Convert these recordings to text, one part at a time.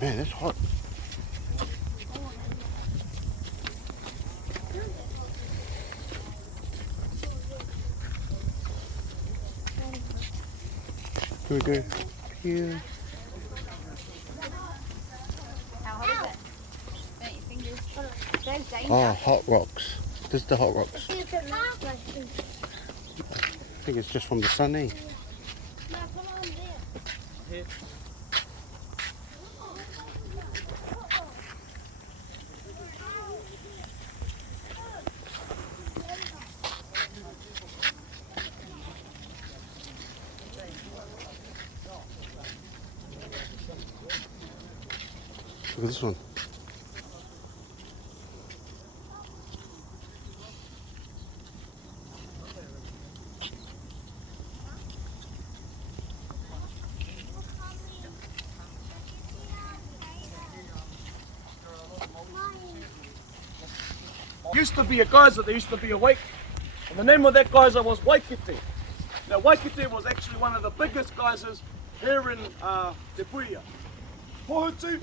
Man, that's hot. Here we go. Here. How hot is it? Don't your fingers. There's danger. Oh, hot rocks. This is the hot rocks. I think it's just from the sun, eh? Look at this one. Used to be a geyser, there used to be a wake, and the name of that geyser was Waikite. Now Waikite was actually one of the biggest geysers here in Te Puia. Pohutu,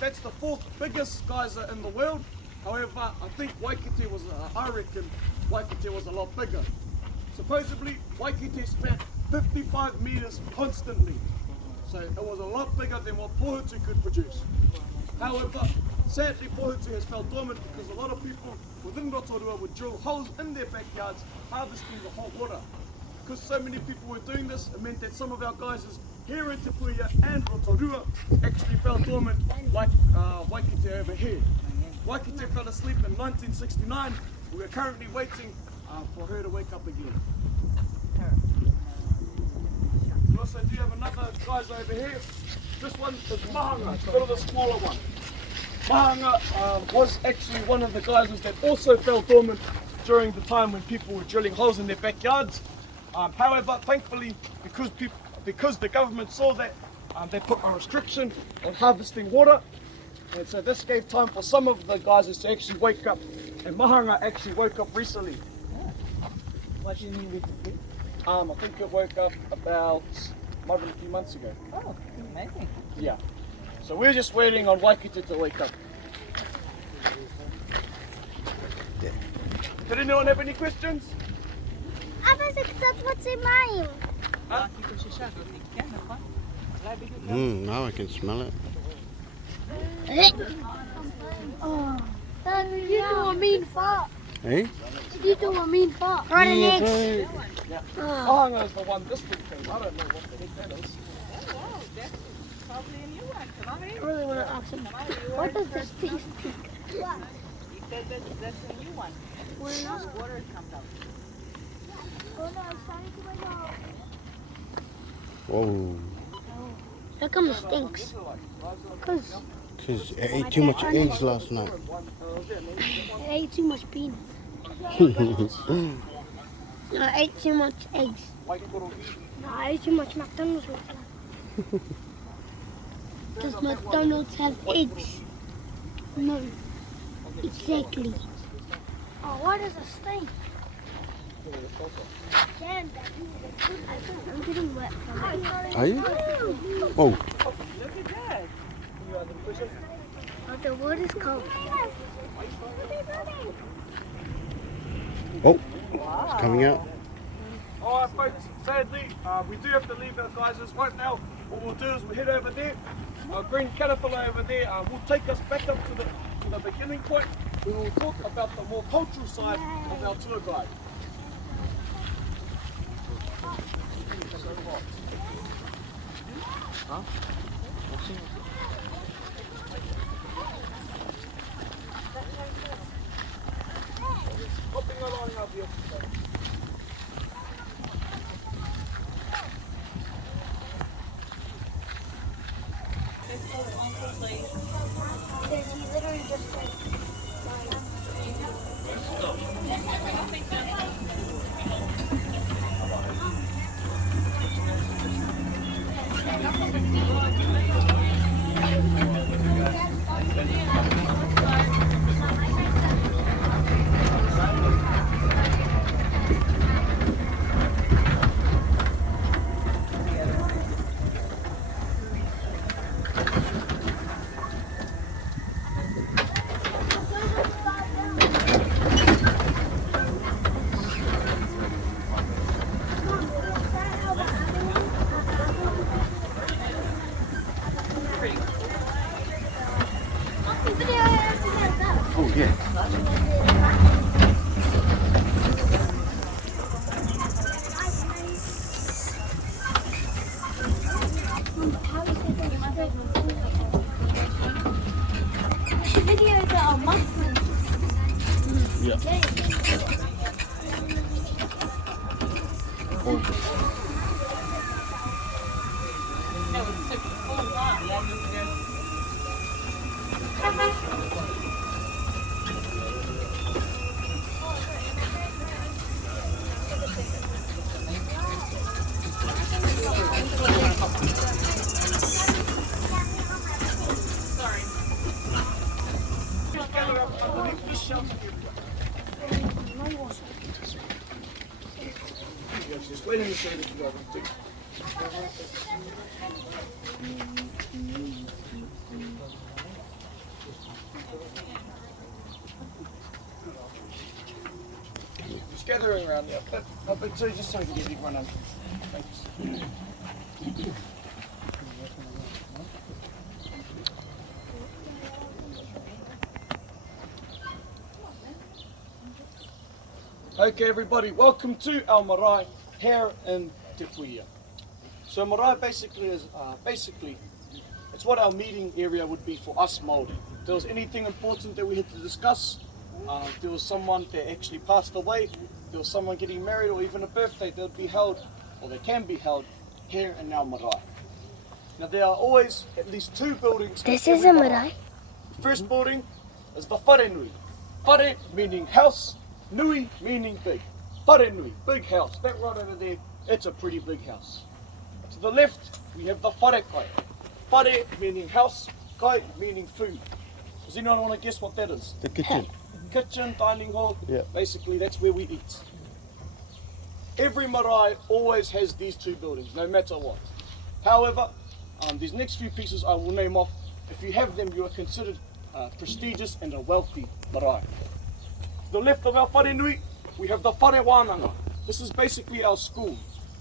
that's the 4th biggest geyser in the world. However, I think Waikite was, I reckon Waikite was a lot bigger. Supposedly, Waikite spat 55 meters constantly. So it was a lot bigger than what Pohutu could produce. However, sadly Pohutu has fell dormant because a lot of people within Rotorua would drill holes in their backyards harvesting the hot water. Because so many people were doing this, it meant that some of our geysers here in Te Puia and Rotorua actually fell dormant like Waikite over here. Waikite fell asleep in 1969. We are currently waiting for her to wake up again. We also do have another geyser over here. This one is Mahanga, it's a bit of the smaller one. Mahanga was actually one of the geysers that also fell dormant during the time when people were drilling holes in their backyards. However, thankfully, because the government saw that, they put a restriction on harvesting water, and so this gave time for some of the geysers to actually wake up, and Mahanga actually woke up recently. What do you mean with I think it woke up about more than a few months ago. Oh, amazing. Yeah. So we're just waiting on Waikite to wake up. Yeah. Did anyone have any questions? What's in mine? Now I can smell it. Oh, you do a mean fart. Eh? You do a mean fart. Right an egg. Yeah. Mahanga is the one this big thing. I don't know what the heck that is. Oh, that's probably a new one. Come on, I really want to ask him. What does this taste like? He said that's a new one. Where not? Water comes out. Whoa. How come it stinks? Because Because I ate too much eggs last night. I ate too much peanuts. No, I ate too much eggs. No, I ate too much McDonald's last night. Does McDonald's have eggs? No. Exactly. Oh, what is a stink? Damn, I'm getting wet from it. Are you? Oh. Look at that. Oh, the water's cold. Oh. It's coming out. Alright folks, sadly, we do have to leave our geysers right now. What we'll do is we'll head over there. Our green caterpillar over there will take us back up to the beginning point. We will talk about the more cultural side of our tour guide. Huh? Hopping along up here. He literally just like... video that our mushrooms. Yeah. That was super cool, huh? Gather up underneath this shelter area. Yes, just wait in the shade if you guys want to. Just gathering around there. But so just so we can get everyone on. Thanks. Okay, everybody, welcome to our marae here in Te Puia. So marae basically is it's what our meeting area would be for us Māori. If there was anything important that we had to discuss, if there was someone that actually passed away, if there was someone getting married or even a birthday, that would be held, or they can be held, here in our marae. Now there are always at least two buildings. This in is every a marae. The first building is the whare nui. Whare meaning house, nui meaning big. Whare nui, big house. That right over there, it's a pretty big house. To the left, we have the whare kai. Whare meaning house, kai meaning food. Does anyone want to guess what that is? The kitchen. Kitchen, dining hall, Yeah. basically that's where we eat. Every marae always has these two buildings, no matter what. However, these next few pieces I will name off. If you have them, you are considered prestigious and a wealthy marae. To the left of our whare nui, we have the whare wānanga. This is basically our school.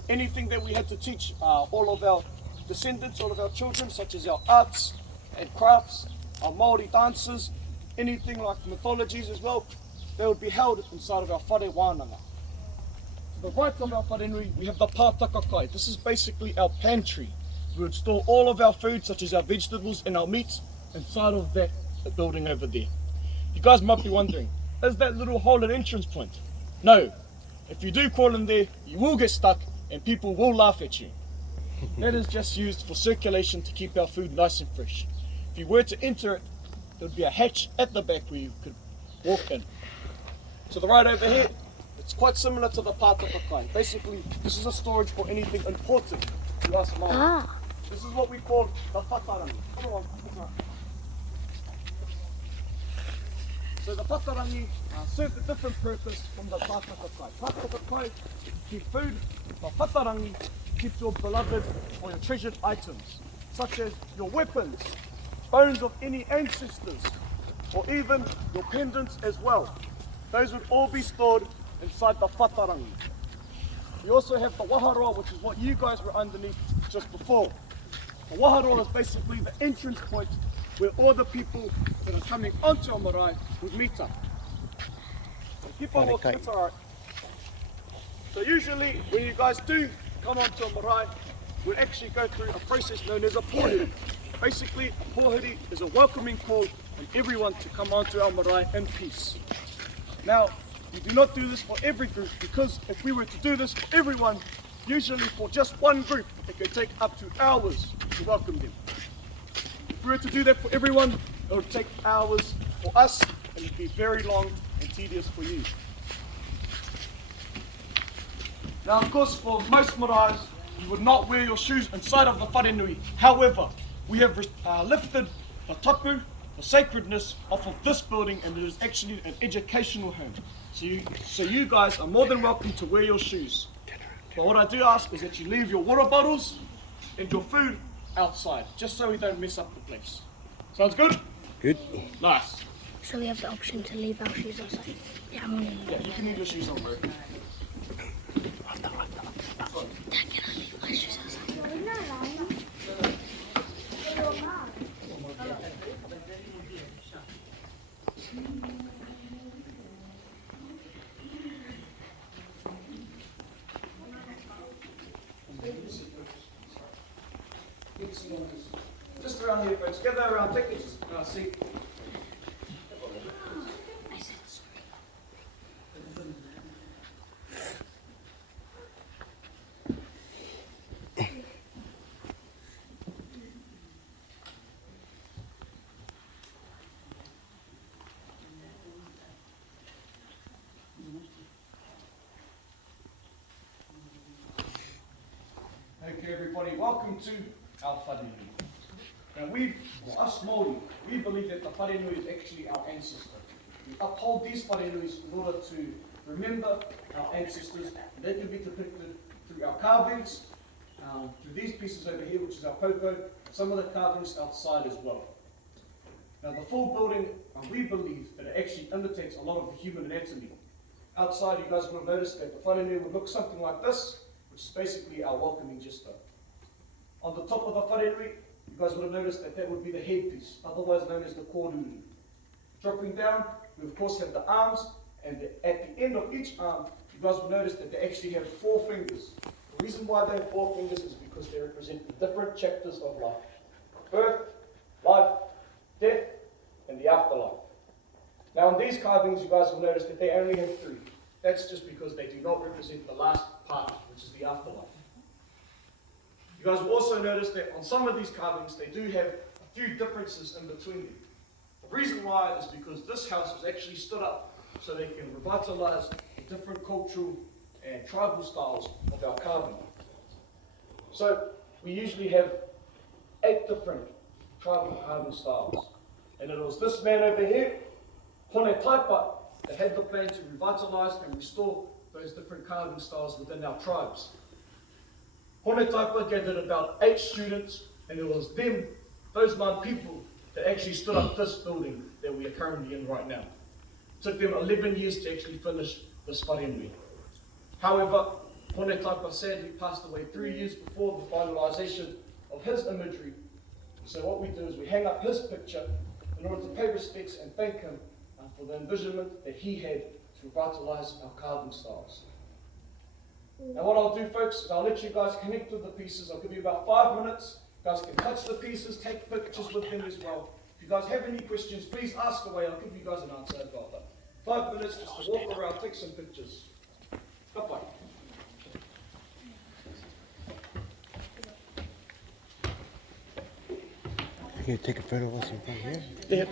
Anything that we had to teach all of our descendants, all of our children, such as our arts and crafts, our Māori dances, anything like mythologies as well, they would be held inside of our whare wānanga. To the right of our whare nui, we have the pātaka kai. This is basically our pantry. We would store all of our food, such as our vegetables and our meats, inside of that building over there. You guys might be wondering, is that little hole an entrance point? No. If you do crawl in there, you will get stuck and people will laugh at you. That is just used for circulation to keep our food nice and fresh. If you were to enter it, there would be a hatch at the back where you could walk in. To the right over here, it's quite similar to the pātaka kai. Basically, this is a storage for anything important to us Māori. Ah. This is what we call the whatarangi. Come on, so the whatarangi serve a different purpose from the pātaka kai. Pātaka kai keep food, the whatarangi keeps your beloved or your treasured items, such as your weapons, bones of any ancestors, or even your pendants as well. Those would all be stored inside the whatarangi. You also have the waharoa, which is what you guys were underneath just before. The waharoa is basically the entrance point where all the people that are coming onto a marae would meet up. So keep on walking, it's alright. So usually when you guys do come onto a marae, we'll actually go through a process known as a pōhiri. Basically, a pōhiri is a welcoming call on everyone to come onto our marae in peace. Now, we do not do this for every group, because if we were to do this for everyone, usually for just one group, it could take up to hours to welcome them. If we were to do that for everyone, it would take hours for us, and it would be very long and tedious for you. Now, of course, for most maraes, you would not wear your shoes inside of the whare nui. However, we have lifted the tapu, the sacredness, off of this building, and it is actually an educational home. So you guys are more than welcome to wear your shoes. But what I do ask is that you leave your water bottles and your food outside, just so we don't mess up the place. Sounds good? Good. Nice. So we have the option to leave our shoes outside. Yeah, I'm on Yeah, you can leave your shoes on, bro. Dad, can I leave my shoes outside? Just around here, folks. Gather around, take a seat. Okay, everybody, welcome to our wharenui. Now, us Māori, we believe that the wharenui is actually our ancestor. We uphold these wharenuis in order to remember our ancestors. They can be depicted through our carvings, through these pieces over here, which is our poko, some of the carvings outside as well. Now, the full building, we believe that it actually imitates a lot of the human anatomy. Outside, you guys will have noticed that the wharenui would look something like this, which is basically our welcoming gesture. On the top of the wharenui, you guys would have noticed that that would be the headpiece, otherwise known as the kōruru. Dropping down, we of course have the arms, and at the end of each arm, you guys will notice that they actually have 4 fingers. The reason why they have 4 fingers is because they represent the different chapters of life. Birth, life, death, and the afterlife. Now in these carvings, you guys will notice that they only have 3. That's just because they do not represent the last part, which is the afterlife. You guys will also notice that on some of these carvings, they do have a few differences in between them. The reason why is because this house was actually stood up so they can revitalize the different cultural and tribal styles of our carving. So we usually have 8 different tribal carving styles. And it was this man over here, Hone Taipa, that had the plan to revitalize and restore those different carving styles within our tribes. Hone Taipa gathered about 8 students, and it was them, those 9 people, that actually stood up this building that we are currently in right now. It took them 11 years to actually finish this wharenui. However, Hone Taipa sadly passed away 3 years before the finalisation of his imagery. So what we do is we hang up his picture in order to pay respects and thank him for the envisionment that he had to revitalise our carving styles. Now what I'll do, folks, is I'll let you guys connect with the pieces. I'll give you about 5 minutes. You guys can touch the pieces, take pictures with them as well. If you guys have any questions, please ask away. I'll give you guys an answer as well. But 5 minutes just to walk around, take some pictures. Bye-bye. Can you take a photo of us in front here? Yeah.